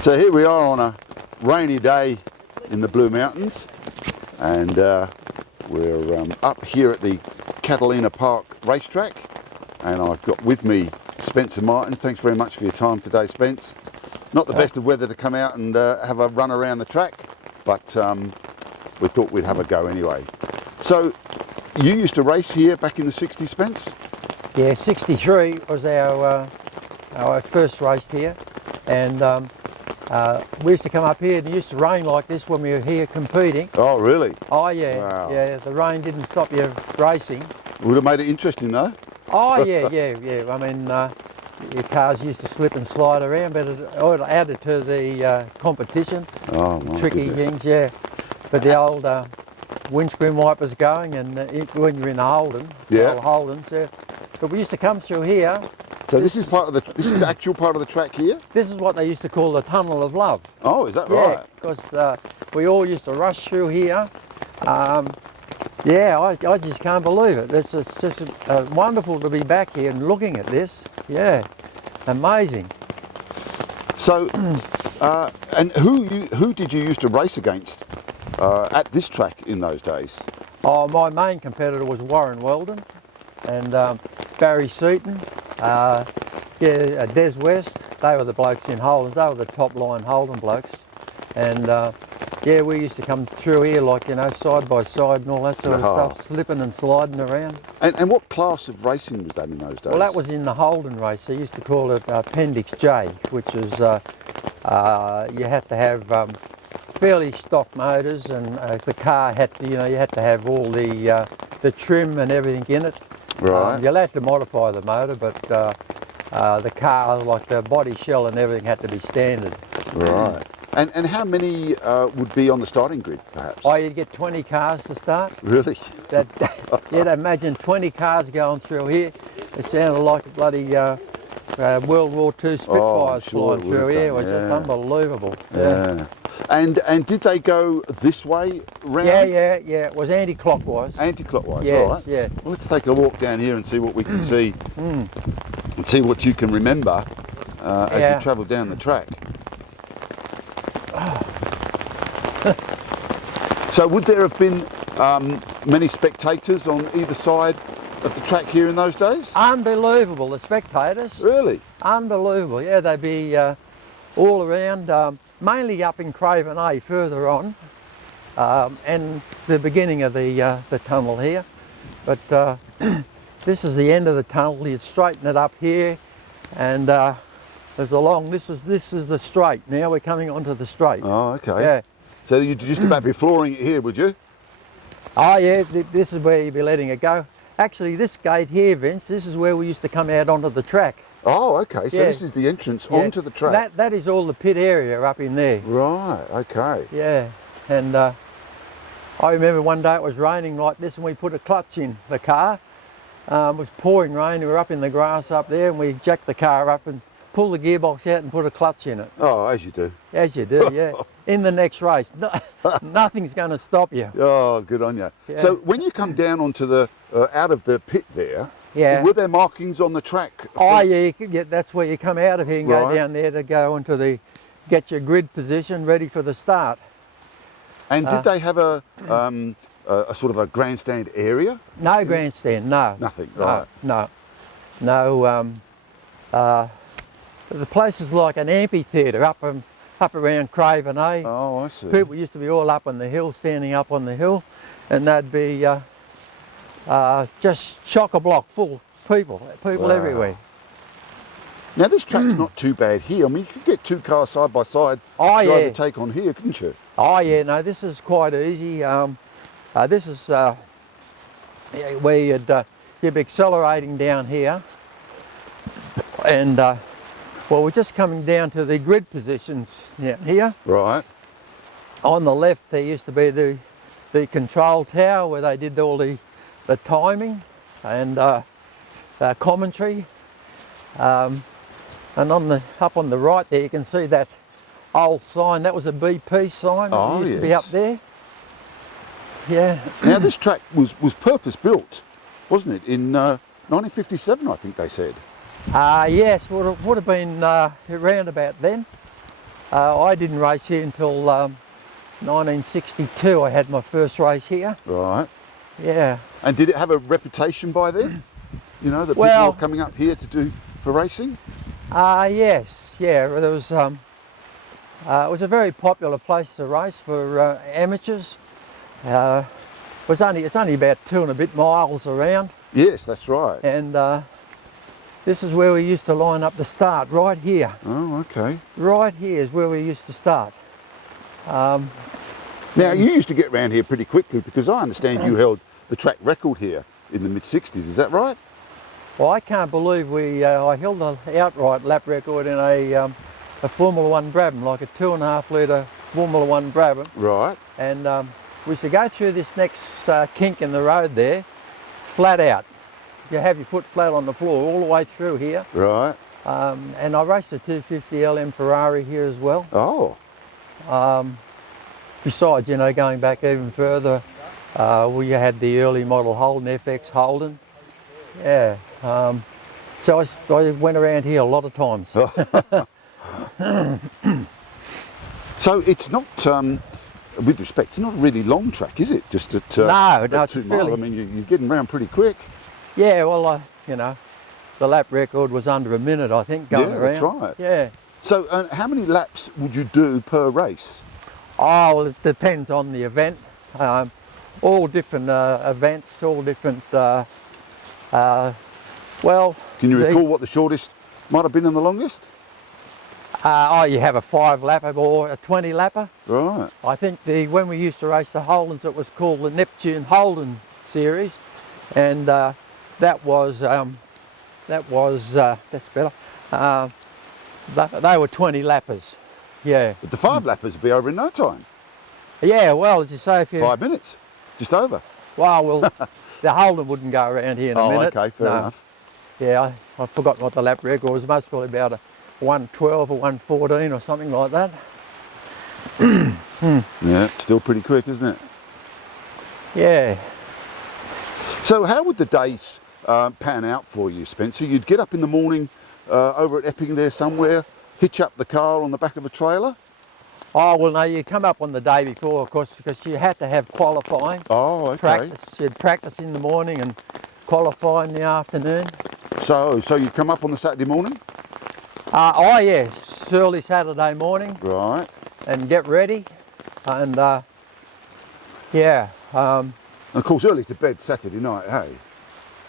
So here we are on a rainy day in the Blue Mountains, and we're up here at the Catalina Park racetrack, and I've got with me Spence and Martin. Thanks very much for your time today, Spence. Not the best of weather to come out and have a run around the track, but we thought we'd have a go anyway. So you used to race here back in the 60s, Spence? Yeah, 63 was our first race here, and we used to come up here and it used to rain like this when we were here competing. Oh, really? Oh, yeah. Wow. Yeah, the rain didn't stop you racing. Would have made it interesting, though. Oh, yeah. I mean, your cars used to slip and slide around, but it added to the competition. Oh, my Tricky goodness. things, yeah. But the old windscreen wipers going, and when you're in a Holden, Yeah. old Holdens, yeah. But we used to come through here. So this is actual part of the track here? This is what they used to call the Tunnel of Love. Oh, is that Yeah, right? because we all used to rush through here. Yeah, I just can't believe it. It's just wonderful to be back here and looking at this. Yeah, amazing. So, and who did you used to race against at this track in those days? Oh, my main competitor was Warren Weldon and Barry Seaton. Des West. They were the blokes in Holdens. They were the top line Holden blokes. And yeah, we used to come through here like, you know, side by side and all that sort of stuff, slipping and sliding around. And what class of racing was that in those days? Well, that was in the Holden race. They used to call it Appendix J, which was you had to have fairly stock motors, and the car had to, you know, you had to have all the trim and everything in it. Right. You'll have to modify the motor, but the car, like the body shell and everything, had to be standard. Right. And how many would be on the starting grid, perhaps? Oh, you'd get 20 cars to start. Really? You'd imagine 20 cars going through here. It sounded like a bloody World War II Spitfires flying through here. It was just unbelievable. Yeah. And did they go this way round? Yeah. It was anti-clockwise. Anti-clockwise, Yes, all right. yeah. Well, let's take a walk down here and see what we can see, and see what you can remember as we travel down the track. So would there have been many spectators on either side of the track here in those days? Unbelievable, the spectators. Really? Unbelievable, yeah, they'd be all around, mainly up in Craven A further on, and the beginning of the tunnel here. But this is the end of the tunnel. You'd straighten it up here, and there's a long, this is the straight. Now we're coming onto the straight. Oh, okay. Yeah. So you'd just about be flooring it here, would you? Oh yeah, this is where you'd be letting it go. Actually, this gate here, Vince, this is where we used to come out onto the track. Oh, okay. So this is the entrance onto the track. That is all the pit area up in there. Right, okay. Yeah, and I remember one day it was raining like this and we put a clutch in the car. It was pouring rain, we were up in the grass up there, and we jacked the car up and pulled the gearbox out and put a clutch in it. Oh, as you do. As you do, yeah. In the next race, nothing's going to stop you. Oh, good on you. Yeah. So when you come down onto the, out of the pit there, Yeah. were there markings on the track? Oh yeah, that's where you come out of here and go Right. down there to go into get your grid position ready for the start. And did they have a sort of a grandstand area? No grandstand, no. Nothing, right. No. The place is like an amphitheatre up around Craven A. Oh, I see. People used to be all up on the hill, standing up on the hill, and they'd be just chock-a-block full people Wow. everywhere. Now this track's not too bad here. I mean, you could get two cars side by side, Oh drive yeah. the take on here, couldn't you? Oh yeah, no, this is quite easy. This is where you'd be accelerating down here, and well, we're just coming down to the grid positions down here. Right. On the left, there used to be the control tower where they did all the timing and commentary, and up on the right there, you can see that old sign. That was a BP sign. Oh, it used to be yes. up there. Yeah. Now this track was purpose built, wasn't it? In 1957, I think they said. Yes, would have been around about then. I didn't race here until 1962. I had my first race here. Right. Yeah. And did it have a reputation by then? You know, that people Well, were coming up here to do for racing? Yes, yeah. There was. It was a very popular place to race for amateurs. It's only about 2 and a bit miles around, Yes, that's right. and this is where we used to line up the start, right here. Oh, okay. Right here is where we used to start. Now, you used to get around here pretty quickly because I understand you held the track record here in the mid-60s, is that right? Well, I can't believe I held the outright lap record in a Formula One Brabham, like a 2.5 litre Formula One Brabham. Right. And we used to go through this next kink in the road there, flat out. You have your foot flat on the floor all the way through here. Right. And I raced a 250 LM Ferrari here as well. Oh. Besides, you know, going back even further, we had the early model Holden, FX Holden. Yeah. So I went around here a lot of times. So it's not, with respect, it's not a really long track, is it? Just at No, it's 2 fairly. miles. I mean, you're getting around pretty quick. Yeah, well, you know, the lap record was under a minute, I think, going around. That's right. Yeah. So how many laps would you do per race? Oh, well, it depends on the event. All different events, all different. Well. Can you recall what the shortest might have been and the longest? You have a 5 lapper or a 20 lapper. Right. I think when we used to race the Holdens, it was called the Neptune Holden Series, and that was that's better. They were 20 lappers. Yeah. But the 5 lappers would be over in no time. Yeah. Well, as you say, if you 5 minutes, just over. well, the Holden wouldn't go around here in a minute. Okay, fair enough. Yeah, I've forgotten what the lap record was. Most probably about a 112 or 114 or something like that. Yeah, still pretty quick, isn't it? Yeah. So how would the days pan out for you, Spencer? You'd get up in the morning over at Epping there somewhere, hitch up the car on the back of a trailer? Oh, well, no, you come up on the day before, of course, because you had to have qualifying. Oh, okay. Practice. You'd practice in the morning and qualify in the afternoon. So you'd come up on the Saturday morning? Oh, yeah, early Saturday morning. Right. And get ready. And, yeah. And of course, early to bed Saturday night, hey?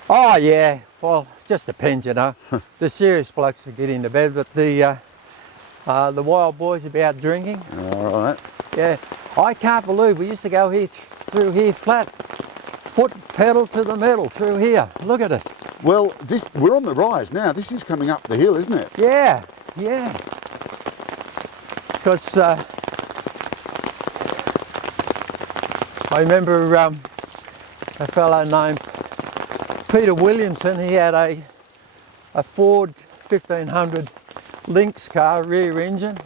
Oh, yeah. Well, just depends, you know. The serious blokes will get into bed, but the wild boys will be out drinking. All right. Yeah. I can't believe we used to go here through here flat. Foot pedal to the metal through here. Look at it. Well, we're on the rise now. This is coming up the hill, isn't it? Yeah, yeah. Because I remember a fellow named Peter Williamson. He had a Ford 1500 Lynx car, rear engine,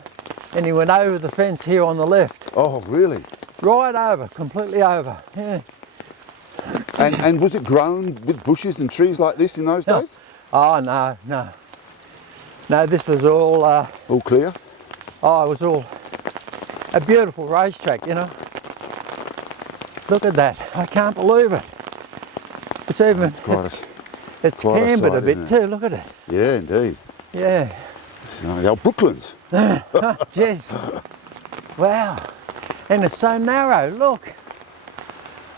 and he went over the fence here on the left. Oh, really? Right over, completely over. Yeah. And was it grown with bushes and trees like this in those days? Oh, no. No, this was all... All clear? Oh, it was all a beautiful racetrack, you know. Look at that. I can't believe it. It's even... It's cambered a bit too, look at it. Yeah, indeed. Yeah. The old Brooklands. Jeez. Wow. And it's so narrow, look.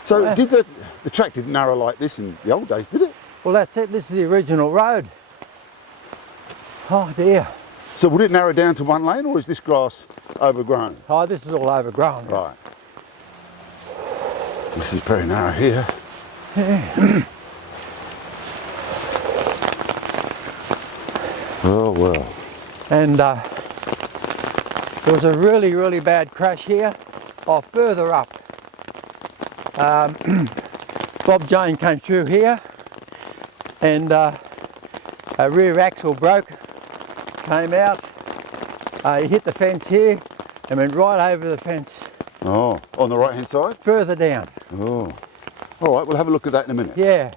So did the track didn't narrow like this in the old days, did it? Well, that's it. This is the original road. Oh, dear. So would it narrow down to one lane, or is this grass overgrown? Oh, this is all overgrown. Right. This is very narrow here. Yeah. Oh, well. And there was a really, really bad crash here, further up. Bob Jane came through here, and a rear axle broke, came out, he hit the fence here and went right over the fence. Oh, on the right hand side? Further down. Oh. All right, we'll have a look at that in a minute. Yeah.